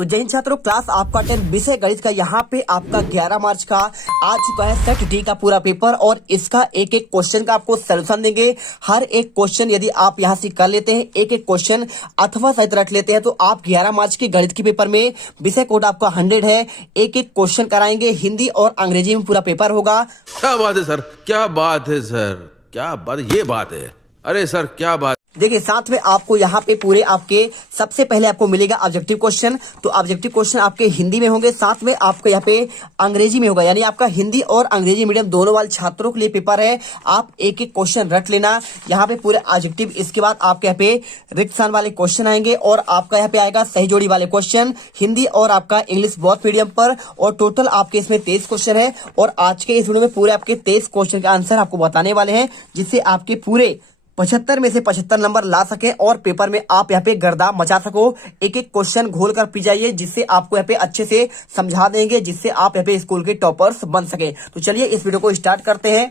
तो जय हिंद छात्रों, क्लास आपका 10 विषय गणित का यहाँ पे आपका 11 मार्च का आ चुका है सेट डी का पूरा पेपर और इसका एक एक क्वेश्चन का आपको सोल्यूशन देंगे। हर एक क्वेश्चन यदि आप यहाँ से कर लेते हैं, एक एक क्वेश्चन अथवा सहित रख लेते हैं, तो आप 11 मार्च के गणित के पेपर में विषय कोड आपका 100 है। एक एक क्वेश्चन कराएंगे, हिंदी और अंग्रेजी में पूरा पेपर होगा। क्या बात है सर, क्या बात है सर, क्या बात, ये बात है। अरे सर क्या बात। देखिए साथ में आपको यहाँ पे पूरे आपके सबसे पहले आपको मिलेगा ऑब्जेक्टिव क्वेश्चन। तो ऑब्जेक्टिव क्वेश्चन आपके हिंदी में होंगे, साथ में आपको यहाँ पे अंग्रेजी में होगा, यानी आपका हिंदी और अंग्रेजी मीडियम दोनों वाले छात्रों के लिए पेपर है। आप एक एक क्वेश्चन रख लेना यहाँ पे पूरे ऑब्जेक्टिव। इसके बाद आपके यहाँ पे रिक्त स्थान वाले क्वेश्चन आएंगे और आपका यहाँ पे आएगा सही जोड़ी वाले क्वेश्चन हिंदी और आपका इंग्लिश बोथ मीडियम पर। और टोटल आपके इसमें 23 क्वेश्चन है और आज के इस वीडियो में पूरे आपके 23 क्वेश्चन के आंसर आपको बताने वाले हैं, जिससे आपके पूरे 75 में से 75 नंबर ला सके और पेपर में आप यहाँ पे गर्दा मचा सको। एक एक क्वेश्चन घोल कर पी जाइए, जिससे आपको यहाँ पे अच्छे से समझा देंगे, जिससे आप यहाँ पे स्कूल के टॉपर्स बन सके। तो चलिए इस वीडियो को स्टार्ट करते हैं।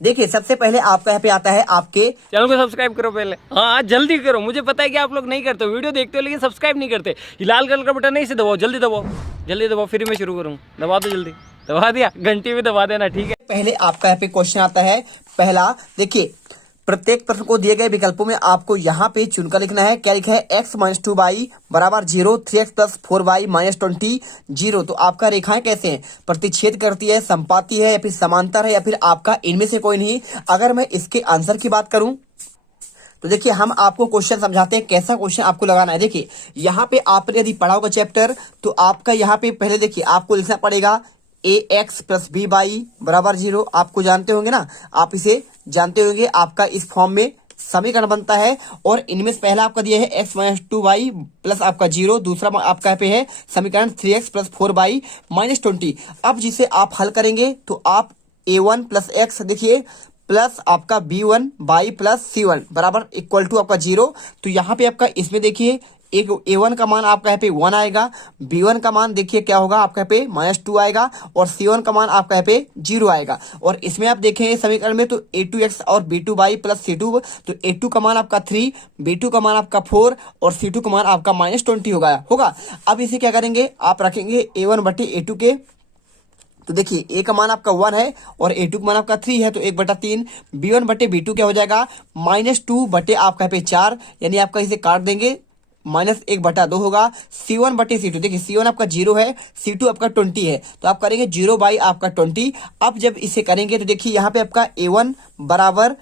देखिए सबसे पहले आपका यहाँ पे आता है आपके चैनल को सब्सक्राइब करो पहले। हाँ जल्दी करो, मुझे पता है कि आप लोग नहीं करते हो, वीडियो देखते हो लेकिन सब्सक्राइब नहीं करते। ये लाल कलर का बटन नहीं से दबाओ, जल्दी दबाओ, जल्दी दबाओ, फिर मैं शुरू करूँ। दबा दो जल्दी, दबा दिया, घंटी भी दबा देना, ठीक है। पहले आपका यहाँ पे क्वेश्चन आता है पहला। देखिए प्रत्येक प्रश्न को दिए गए विकल्पों में आपको यहाँ पे चुनकर लिखना है। क्या लिखा है? x - 2y बराबर 0, 3x + 4y - 20 0। तो आपका रेखाएं कैसे हैं? प्रतिच्छेद करती है, संपाती है, या फिर समांतर है, या फिर आपका इनमें से कोई नहीं। अगर मैं इसके आंसर की बात करूं तो देखिए हम आपको क्वेश्चन समझाते हैं कैसा क्वेश्चन आपको लगाना है। देखिए यहाँ पे आपने यदि पढ़ा होगा चैप्टर, तो आपका यहाँ पे पहले देखिए आपको लिखना पड़ेगा ax + by बराबर 0। आपको जानते होंगे ना, आप इसे जानते होंगे। आपका इस फॉर्म में समीकरण बनता है और इनमें से पहला आपका दिया है x - 2y प्लस आपका 0। दूसरा आपका पे है समीकरण 3x + 4y - 20। अब जिसे आप हल करेंगे तो आप a1 + x देखिए प्लस आपका b1 y + c1 बराबर इक्वल टू आपका 0। तो यहाँ पे आपका इसमें देखिए एक a1 का मान आपका यहाँ पे 1 आएगा, b1 का मान देखिए क्या होगा आपका यहाँ पे -2 आएगा और c1 का मान आपका यहाँ पे 0 आएगा। और इसमें आप देखें समीकरण में तो a2x और b2y + c2, तो a2 का मान आपका 3, b2 का मान आपका 4 और c2 का मान आपका -20 होगा। अब इसे क्या करेंगे, आप रखेंगे a1/a2 के। तो देखिए a का मान आपका 1 है और a2 का मान आपका 3 है, तो 1/3 b1/b2 क्या हो जाएगा -2 बटे आपका यहाँ पे 4, यानी आपका इसे काट देंगे, -1/2 होगा। c1/c2 देखिए c1 आपका 0 है, c2 आपका 20 है, तो आप करेंगे 0 आपका 20। अब जब इसे करेंगे तो देखिए यहाँ पे आपका a1 बराबर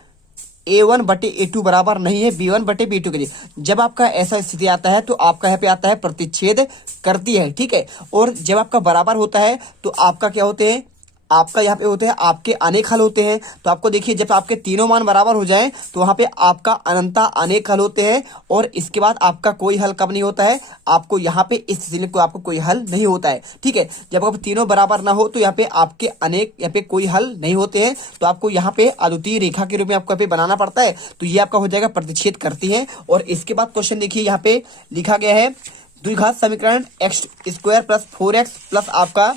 a1/a2 बराबर नहीं है b1/b2 के लिए। जब आपका ऐसा स्थिति आता है तो आपका यहाँ पे आता है प्रतिच्छेद करती है, ठीक है। और जब आपका बराबर होता है तो आपका क्या होते हैं, आपका यहाँ पे होते हैं आपके अनेक हल होते हैं। तो आपको देखिए जब आपके तीनों मान बराबर हो जाएं तो वहां पे आपका अनंता अनेक हल होते हैं। और इसके बाद आपका कोई हल कब नहीं होता है, आपको यहाँ पे इस स्थिति में आपको कोई हल नहीं होता है, ठीक है। जब आप तीनों बराबर ना हो तो यहाँ पे आपके अनेक यहाँ पे कोई हल नहीं होते हैं, तो आपको यहाँ पे अद्वितीय रेखा के रूप में आपको यहाँ पे बनाना पड़ता है। तो ये आपका हो जाएगा प्रतिच्छेद करती है। और इसके बाद क्वेश्चन देखिए यहाँ पे लिखा गया है द्विघात समीकरण x² + 4x प्लस आपका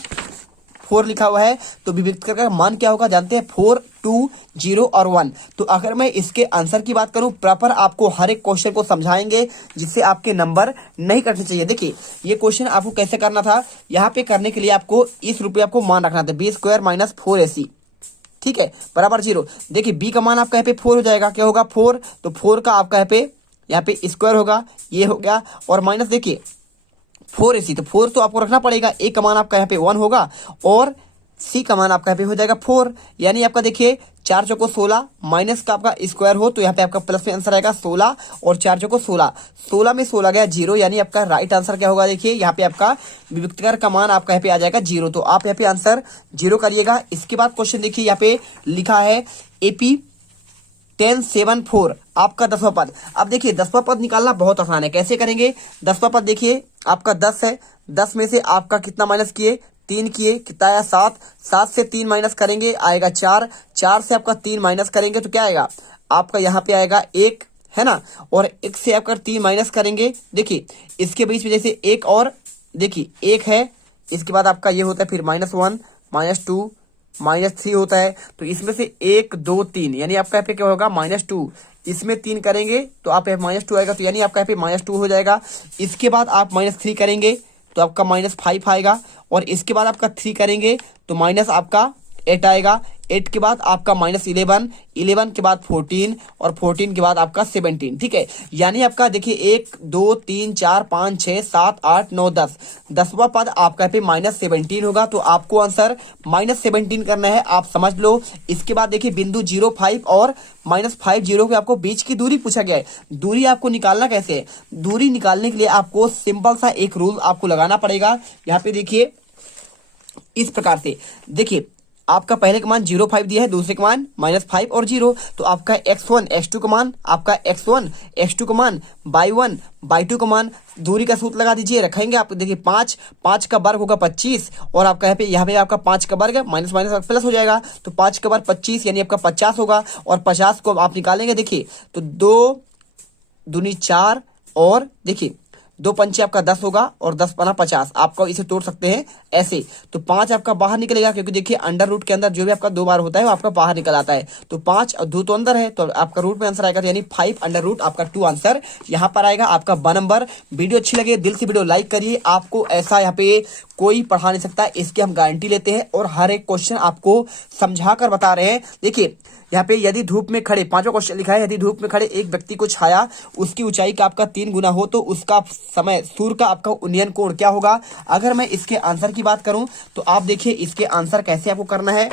4 लिखा हुआ है, तो विभक्त का मान क्या होगा जानते हैं, 4, 2, 0 और 1। तो अगर मैं इसके आंसर की बात करूं, प्रॉपर आपको हर एक क्वेश्चन को समझाएंगे जिससे आपके नंबर नहीं कटने चाहिए। देखिए ये क्वेश्चन आपको कैसे करना था, यहाँ पे करने के लिए आपको इस रूप में आपको मान रखना था b² - 4ac, ठीक है, बराबर 0। देखिए b का मान आपका यहाँ पे 4 हो जाएगा, क्या होगा 4, तो 4 का आपका यहाँ पे स्क्वायर होगा, ये हो गया, और माइनस देखिए 4ac, तो 4 तो आपको रखना पड़ेगा। a का मान आपका यहाँ पे 1 होगा और c का मान आपका यहाँ पे हो जाएगा 4, यानी आपका देखिए 4 चौको 16 माइनस का आपका स्क्वायर हो तो यहाँ पे आपका प्लस में आंसर आएगा 16 और 4 चौको 16, 16 में 16 गया 0, यानी आपका राइट आंसर क्या होगा, देखिए यहाँ पे आपका विभक्तिकार का मान आपका यहाँ पे आ जाएगा 0। तो आप यहाँ पे आंसर 0 करिएगा। इसके बाद क्वेश्चन देखिए यहाँ पे लिखा है AP 1074 आपका 10वां पद। अब देखिए 10वां पद निकालना बहुत आसान है, कैसे करेंगे। 10वां पद देखिए आपका 10 है, 10 में से आपका कितना माइनस किए, 3 किए, कितना आया 7, 7 से 3 माइनस करेंगे आएगा 4, 4 से आपका 3 माइनस करेंगे तो क्या आएगा आपका यहाँ पे आएगा 1, है ना। और 1 से आपका 3 माइनस करेंगे, देखिए इसके बीच में जैसे 1 और देखिए 1 है, इसके बाद आपका ये होता है फिर -1 -2 -3 होता है, तो इसमें से 1 2 3, यानी आपका यहाँ पे क्या होगा -2, इसमें 3 करेंगे तो आप -2 आएगा, तो यानी आपका यहाँ पे -2 हो जाएगा। इसके बाद आप -3 करेंगे तो आपका -5 आएगा, और इसके बाद आपका 3 करेंगे तो माइनस आपका 8 आएगा। 8 के बाद आपका -11, 11 के बाद 14, और 14 के बाद आपका 17। ठीक है, यानी आपका देखिए 1 2 3 4 5 6 7 8 9 10, 10वां पद आपका यहाँ पे -17 होगा। तो आपको आंसर -17 करना है, आप समझ लो। इसके बाद देखिए बिंदु 05 और -50 के आपको बीच की दूरी पूछा गया है। दूरी आपको निकालना कैसे है? दूरी निकालने के लिए आपको सिंपल सा एक रूल आपको लगाना पड़ेगा। यहाँ पे देखिए इस प्रकार से, देखिए आपका पहले का मान 0,5 दिया है, दूसरे का मान -5 और 0, तो आपका x1 x2 का मान, आपका x1 x2 का मान, y1 y2 का मान, दूरी का सूत्र लगा दीजिए, रखेंगे आप। देखिए 5 का वर्ग होगा 25, और आपका यहाँ पे आपका 5 का वर्ग माइनस प्लस हो जाएगा, तो 5 का वर्ग 25 यानी आपका 50 होगा, और 50 को आप निकालेंगे देखिए तो 2 दूनी 4, और देखिए 2 पंचे आपका 10 होगा, और 10 पना 50, आपको इसे तोड़ सकते हैं ऐसे। तो 5 आपका बाहर निकलेगा, क्योंकि देखिए अंडर रूट के अंदर जो भी आपका 2 बार होता है वो आपका बाहर निकल आता है। तो 5 और 2 तो अंदर है, तो आपका रूट में आंसर आएगा, यानी 5 अंडर रूट आपका 2 आंसर यहाँ पर आएगा आपका 1 नंबर। वीडियो अच्छी लगे दिल से वीडियो लाइक करिए, आपको ऐसा यहाँ पे कोई पढ़ा नहीं सकता, इसकी हम गारंटी लेते हैं, और हर एक क्वेश्चन आपको समझा कर बता रहे हैं। देखिए यहाँ पे यदि धूप में खड़े, 5वां क्वेश्चन लिखा है, यदि धूप में खड़े एक व्यक्ति को छाया उसकी ऊंचाई का आपका 3 गुना हो तो उसका समय सूर्य का आपका उन्नयन कोण क्या होगा? अगर मैं इसके आंसर की बात करूं तो आप देखिए इसके आंसर कैसे आपको करना है।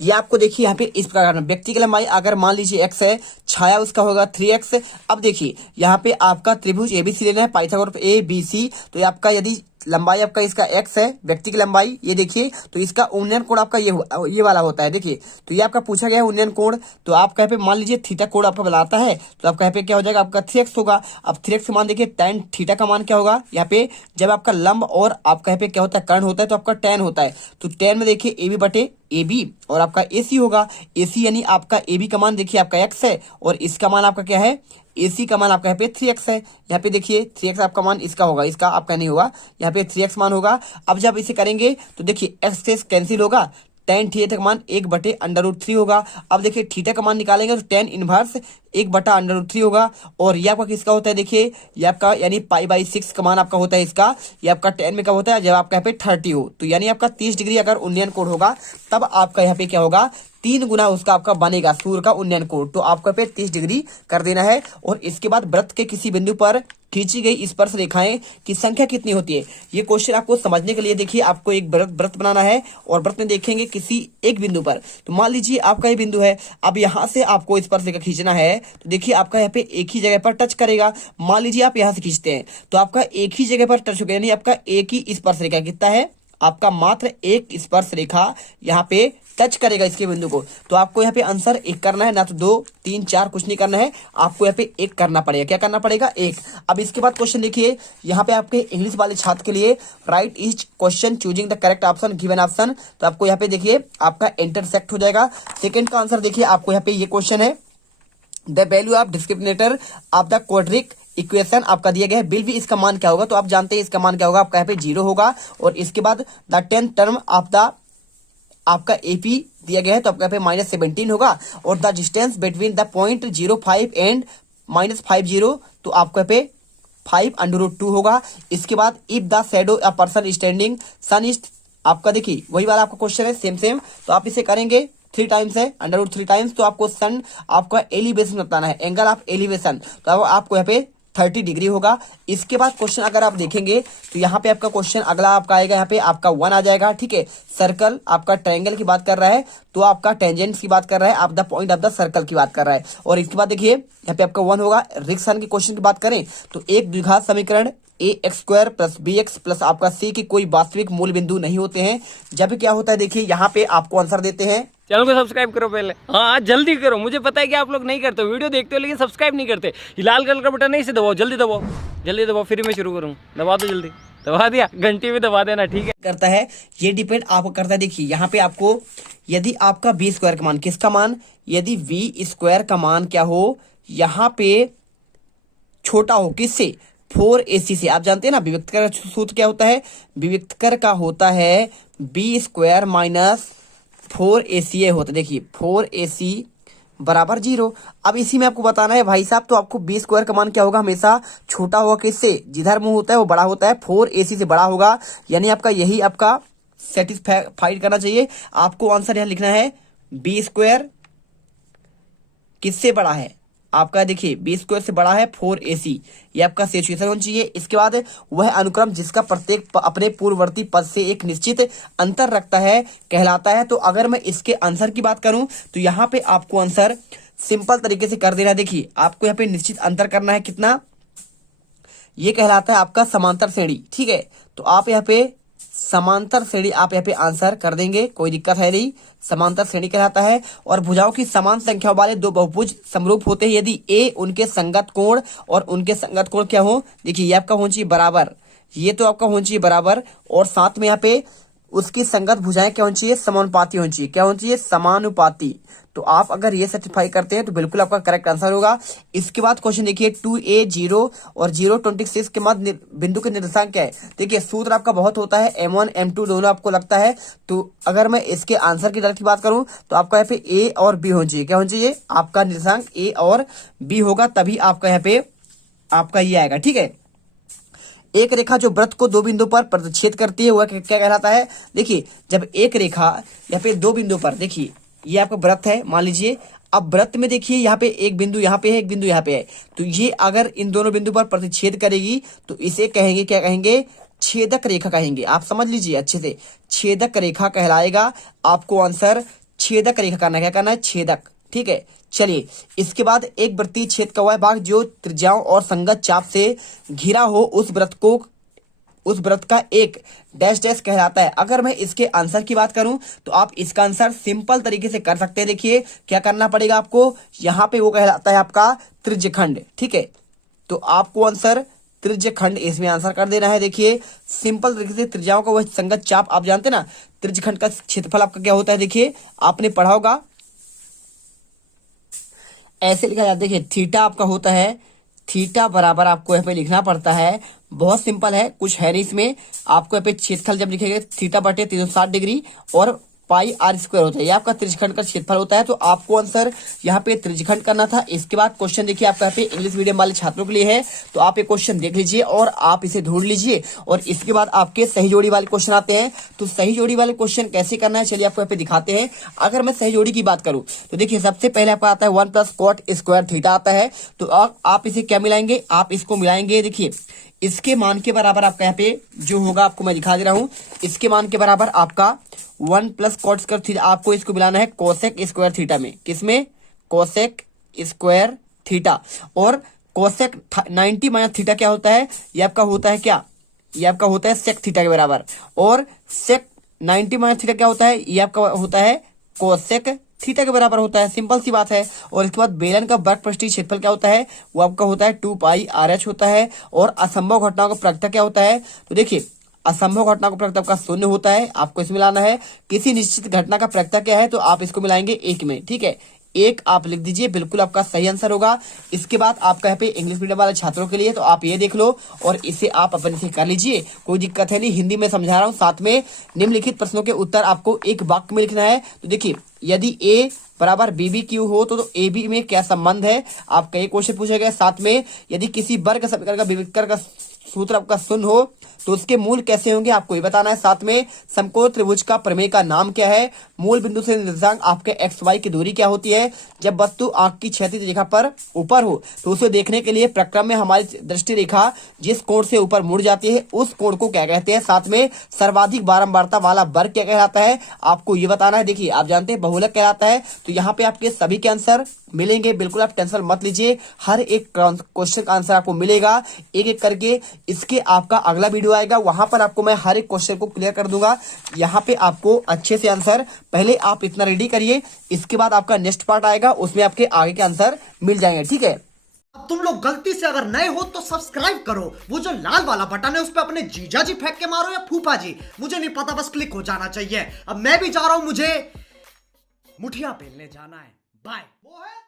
ये आपको देखिए यहाँ पे इस प्रकार करना, व्यक्ति की लंबाई अगर मान लीजिए x है, छाया उसका होगा 3x। अब देखिए यहाँ पे आपका त्रिभुज ABC लेना है, पाइथागोरस ABC, तो ये आपका यदि लंबाई आपका इसका x है, व्यक्ति की लंबाई, ये देखिए तो इसका उन्नयन कोण आपका ये वाला होता है। देखिए तो ये आपका पूछा गया है उन्नयन कोण, तो आप कहीं पे मान लीजिए थीटा कोण आपका बनाता है, तो आप कहीं पे क्या हो जाएगा आपका 3x होगा। अब 3x का मान देखिए tan थीटा का मान क्या होगा, यहाँ पे जब आपका लंब और आप कहीं पे क्या होता है कर्ण होता है तो आपका tan होता है, तो tan में देखिए AB बटे AB, और आपका AC होगा, AC यानी आपका AB का मान देखिए आपका x है, और इसका मान आपका क्या है, AC का मान आपका यहाँ पे 3x है। यहाँ पे देखिए 3x आपका मान इसका होगा, इसका आपका नहीं होगा, यहाँ पे 3x मान होगा। अब जब इसे करेंगे तो देखिए x से कैंसिल होगा, tan थीटा का मान 1/√3 होगा। अब देखिए थीटा का मान निकालेंगे तो tan इनवर्स 1/√3 होगा, और ये आपका किसका होता है, देखिए ये आपका यानी π/6 का मान आपका होता है इसका, ये आपका tan में कब होता है जब आपका यहाँ पे 30 हो, तो यानी आपका 30 डिग्री अगर उन्नयन कोण होगा तब आपका यहाँ पे क्या होगा 3 गुना उसका आपका बनेगा सूर्य का उन्नयन कोण, तो आपको पे 30 डिग्री कर देना है। और इसके बाद वृत्त के किसी बिंदु पर खींची गई स्पर्श रेखाएं की संख्या कितनी होती है? ये क्वेश्चन आपको समझने के लिए देखिए आपको एक वृत्त बनाना है, और वृत्त में देखेंगे किसी एक बिंदु पर, तो मान लीजिए आपका ये बिंदु है, अब यहाँ से आपको स्पर्श रेखा खींचना है, तो देखिए आपका यहाँ पे एक ही जगह पर टच करेगा। मान लीजिए आप यहाँ से खींचते हैं तो आपका एक ही जगह पर टच होगा, यानी आपका एक ही स्पर्श रेखा कितना है, आपका मात्र एक स्पर्श रेखा यहाँ पे टच करेगा इसके बिंदु को, तो आपको यहाँ पे आंसर 1 करना है, ना तो 2 3 4 कुछ नहीं करना है, आपको यहाँ पे 1 करना पड़ेगा। क्या करना पड़ेगा? 1। अब इसके बाद क्वेश्चन देखिए यहाँ पे आपके इंग्लिश वाले छात्र के लिए right each question choosing the correct option given option, तो आपको यहाँ पे देखिए आपका इंटरसेक्ट हो जाएगा। सेकेंड का आंसर देखिए आपको यहाँ पे ये क्वेश्चन है, the value of discriminator of the quadric equation आपका दिया गया है, बिल भी इसका मान क्या होगा, तो आप जानते हैं इसका मान क्या होगा, आपका यहाँ पे 0 होगा। और इसके बाद the 10th term of the आपका AP दिया गया है, तो आपका यहाँ पे -17 होगा। और the distance between the point 05 and -50, तो आपका पे 5√2 होगा। इसके बाद if the shadow a person standing sun is, आपका देखिए वही वाला आपका क्वेश्चन है सेम, तो आप इसे करेंगे 3 टाइम्स है, √3 टाइम्स, तो आपको सन आपका एलिवेशन बताना है, एंगल ऑफ एलिवेशन, तो आपको यहाँ पे 30 डिग्री होगा। इसके बाद क्वेश्चन अगर आप देखेंगे तो यहाँ पे आपका क्वेश्चन अगला आपका आएगा, यहाँ पे आपका 1 आ जाएगा। ठीक है, सर्कल आपका ट्रायंगल की बात कर रहा है, तो आपका टेंजेंट्स की बात कर रहा है, आप the point of the circle की बात कर रहा है। और इसके बाद देखिए यहाँ पे आपका 1 होगा। रिक्सन के क्वेश्चन की बात करें तो एक द्विघात समीकरण ax² + bx + आपका c के कोई वास्तविक मूल बिंदु नहीं होते हैं। जब क्या होता है देखिए यहाँ पे आपको आंसर देते हैं, चैनल को सब्सक्राइब करो पहले, हाँ जल्दी करो, मुझे पता है कि आप लोग नहीं करते, वीडियो देखते हो लेकिन सब्सक्राइब नहीं करते। ये लाल कलर का बटन नहीं से दबाओ, जल्दी दबाओ, जल्दी दबाओ, फिर मैं शुरू करूँ, दबा दो जल्दी, दबा दिया, घंटी भी दबा देना, ठीक है। करता है ये डिपेंड आपको करता है। देखिए यहाँ पे आपको यदि आपका b² का मान, किसका मान, यदि v² का मान क्या हो, यहाँ पे छोटा हो किससे, 4ac से। आप जानते हैं ना विविक्तकर का सूत्र क्या होता है, विविक्तकर का होता है b² - 4ac होता है। देखिए 4ac बराबर 0। अब इसी में आपको बताना है भाई साहब, तो आपको बी स्क्वायर का मान क्या होगा, हमेशा छोटा होगा किससे, जिधर मुंह होता है वो बड़ा होता है, 4ac से बड़ा होगा, यानी आपका यही आपका सेटिस्फाइड करना चाहिए। आपको आंसर यहाँ लिखना है बी स्क्वायर किससे बड़ा है, आपका देखिए बी स्क्वायर से बड़ा है 4ac, ये आपका सिचुएशन होनी चाहिए। इसके बाद वह अनुक्रम जिसका प्रत्येक अपने पूर्ववर्ती पद से एक निश्चित अंतर रखता है कहलाता है। तो अगर मैं इसके आंसर की बात करूं तो यहाँ पे आपको आंसर सिंपल तरीके से कर देना है। देखिए आपको यहाँ पे निश्चित अंतर करना है कितना, ये कहलाता है आपका समांतर श्रेणी। ठीक है, तो आप यहाँ पे समांतर श्रेणी आप यहाँ पे आंसर कर देंगे, कोई दिक्कत है नहीं, समांतर श्रेणी कहलाता है। और भुजाओं की समान संख्या वाले दो बहुभुज समरूप होते हैं यदि ए उनके संगत कोण और उनके संगत कोण क्या हो, देखिए ये आपका होना चाहिए बराबर, ये तो आपका होना चाहिए बराबर, और साथ में यहाँ पे उसकी संगत भुजाएं क्या होनी चाहिए, समानुपाती होनी चाहिए, क्या होनी चाहिए, समानुपाती। तो आप अगर ये सर्टिफाई करते हैं तो बिल्कुल आपका करेक्ट आंसर होगा। इसके बाद क्वेश्चन देखिए 2a 0 और 0.26 के मध्य बिंदु के निर्देशांक क्या है। देखिए सूत्र आपका बहुत होता है, m1 m2 दोनों आपको लगता है। तो अगर मैं इसके आंसर की दर की बात करूं तो आपका यहाँ पे a और b होना चाहिए, क्या होना चाहिए, आपका निर्देशांक a और b होगा, तभी आपका यहाँ पे आपका ये आएगा। ठीक है, एक रेखा जो वृत्त को दो बिंदु पर प्रतिच्छेद करती है वह क्या कहलाता है। देखिए जब एक रेखा यहाँ पे दो बिंदु पर, देखिए ये आपका वृत्त है मान लीजिए, अब वृत्त में देखिए यहाँ पे एक बिंदु यहाँ पे है, एक बिंदु यहाँ पे है, तो ये अगर इन दोनों बिंदु पर प्रतिच्छेद करेगी तो इसे कहेंगे, क्या कहेंगे, छेदक रेखा कहेंगे। आप समझ लीजिए अच्छे से, छेदक रेखा कहलाएगा। आपको आंसर छेदक रेखा करना है, क्या करना है, छेदक। ठीक है, चलिए इसके बाद एक वृत्तीय छेद का वह भाग जो त्रिज्याओं और संगत चाप से घिरा हो उस वृत्त का एक डैश डैश कहलाता है। अगर मैं इसके आंसर की बात करूं तो आप इसका आंसर सिंपल तरीके से कर सकते हैं। देखिए क्या करना पड़ेगा आपको, यहाँ पे वो कहलाता है आपका त्रिज्यखंड। ठीक है, तो आपको आंसर त्रिज्यखंड इसमें आंसर कर देना है। देखिए सिंपल तरीके से त्रिज्याओं का वह संगत चाप, आप जानते हैं ना त्रिज्यखंड का क्षेत्रफल आपका क्या होता है, देखिए आपने पढ़ा होगा, ऐसे लिखा जाता है। देखिए थीटा आपका होता है, थीटा बराबर आपको यहाँ पे लिखना पड़ता है, बहुत सिंपल है, कुछ है नहीं इसमें। आपको यहाँ पे क्षेत्रफल जब लिखेंगे थीटा बटे 360 डिग्री और पाई आर स्क्वायर होता है, ये आपका त्रिज्यखंड का क्षेत्रफल होता है। तो आपको आंसर यहाँ पे त्रिज्यखंड करना था। इसके बाद क्वेश्चन देखिए आपका यहाँ पे इंग्लिश मीडियम वाले छात्रों के लिए है, तो आप ये क्वेश्चन देख लीजिए और आप इसे ढूंढ लीजिए। और इसके बाद आपके सही जोड़ी वाले क्वेश्चन आते हैं। तो सही जोड़ी वाले क्वेश्चन कैसे करना है चलिए आपको यहाँ पे दिखाते हैं। अगर मैं सही जोड़ी की बात करूँ तो देखिए सबसे पहले आपका आता है 1 + cot स्क्वायर थीटा आता है। तो आप इसे क्या मिलाएंगे, आप इसको मिलाएंगे, देखिए इसके मान के बराबर आपका यहाँ पे जो होगा आपको मैं दिखा दे रहा हूं, इसके मान के बराबर आपका 1 + cot स्क्वायर थीटा, आपको इसको मिलाना है कोसेक स्क्वायर थीटा में, किसमें, कोसेक स्क्वायर थीटा। और कोसेक 90 - थीटा क्या होता है, ये आपका होता है क्या, ये आपका होता है सेक थीटा के बराबर। और सेक 90 - थीटा क्या होता है, ये आपका होता है कोसेक थीटा के बराबर होता है, सिंपल सी बात है। और इसके बाद बेलन का वर्ग पृष्ठीय क्षेत्रफल क्या होता है, वो आपका होता है 2 पाई RH होता है। और असंभव घटनाओं का प्रगटा क्या होता है, तो देखिए असंभव घटना का प्रगटा आपका 0 होता है, आपको इसमें मिलाना है। किसी निश्चित घटना का प्रगटा क्या है, तो आप इसको मिलाएंगे 1 में। ठीक है, 1 आप लिख दीजिए, बिल्कुल आपका सही आंसर होगा। इसके बाद आपका यहाँ पे इंग्लिश मीडियम वाले छात्रों के लिए तो आप ये देख लो और इसे आप अपने से कर लीजिए, कोई दिक्कत है नहीं, हिंदी में समझा रहा हूँ। साथ में निम्नलिखित प्रश्नों के उत्तर आपको एक वाक्य में लिखना है। तो देखिए यदि A बराबर BBQ हो तो AB में क्या संबंध है, आपका एक क्वेश्चन पूछा गया। साथ में यदि किसी वर्ग समीकरण का विविधीकरण का सूत्र आपका 0 हो तो उसके मूल कैसे होंगे, आपको ये बताना है। साथ में समकोण त्रिभुज का प्रमेय का नाम क्या है, मूल बिंदु से निर्देशांक आपके XY की दूरी क्या होती है, जब वस्तु आंख की क्षैतिज रेखा पर ऊपर हो तो उसे देखने के लिए प्रक्रम में हमारी दृष्टि रेखा जिस कोण से ऊपर मुड़ जाती है उस कोण को क्या कहते हैं। साथ में सर्वाधिक बारंबारता वाला वर्ग क्या कहलाता है, आपको ये बताना है। देखिए आप जानते हैं बहुलक कहलाता है। तो यहाँ पे आपके सभी के आंसर मिलेंगे, बिल्कुल आप टेंशन मत लीजिए, हर एक क्वेश्चन का आंसर आपको मिलेगा एक एक करके। इसके आपका अगला वीडियो आएगा, वहां पर आपको मैं हर एक क्वेश्चन को क्लियर कर दूंगा। यहाँ पे आपको अच्छे से आंसर, पहले आप इतना रेडी करिए, इसके बाद आपका नेक्स्ट पार्ट आएगा, उसमें आपके आगे के आंसर मिल जाएंगे। ठीक है, अब तुम लोग गलती से अगर नए हो तो सब्सक्राइब करो, वो जो लाल वाला बटन है उस पर अपने जीजा जी फेंक के मारो या फूफा जी, मुझे नहीं पता, बस क्लिक हो जाना चाहिए। अब मैं भी जा रहा हूं, मुझे मुठिया पेलने जाना है। बाय। वो है